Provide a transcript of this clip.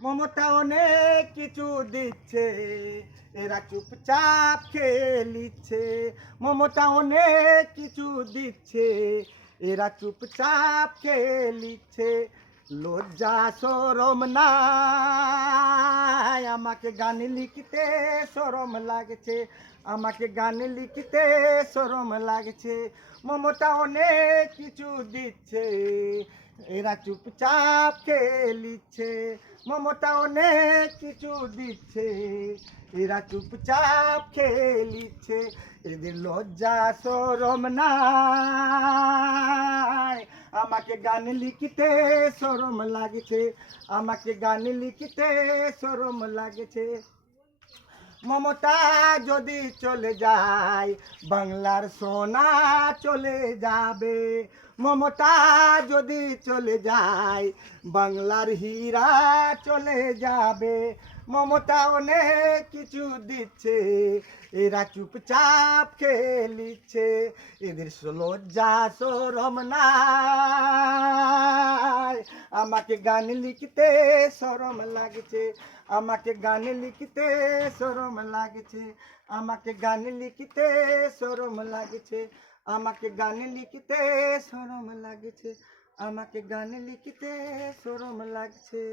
মমতা অনেক কিছু দিচ্ছে, এরা চুপচাপ খেয়ে নিচ্ছে। মমতা অনেক কিছু দিচ্ছে, এরা চুপচাপ খেয়ে নিচ্ছে। লজ্জা শরম নাই, আমাকে গান লিখতে শরম লাগছে, আমাকে গান লিখতে শরম লাগছে। মমতা অনেক কিছু দিচ্ছে, এরা চুপচাপ খেয়ে নিচ্ছে। মমতা অনেক কিছু দিচ্ছে, এরা চুপচাপ খেয়ে নিচ্ছে। এদের লজ্জা শরম নাই, আমাকে গান লিখতে শরম লাগছে, আমাকে গান লিখতে শরম লাগছে। মমতা যদি চলে যায়, বাংলার সোনা চলে যাবে। মমতা যদি চলে যায়, বাংলার হীরা চলে যাবে। মমতা অনেক কিছু দিচ্ছে, এরা চুপচাপ খেয়ে নিচ্ছে। এদের লজ্জা শরম নাই, আমাকে গান লিখতে শরম লাগছে, আমাকে গান লিখতে শরম লাগছে, আমাকে গান লিখতে শরম লাগছে, আমাকে গান লিখতে শরম লাগছে, আমাকে গান লিখতে শরম লাগছে।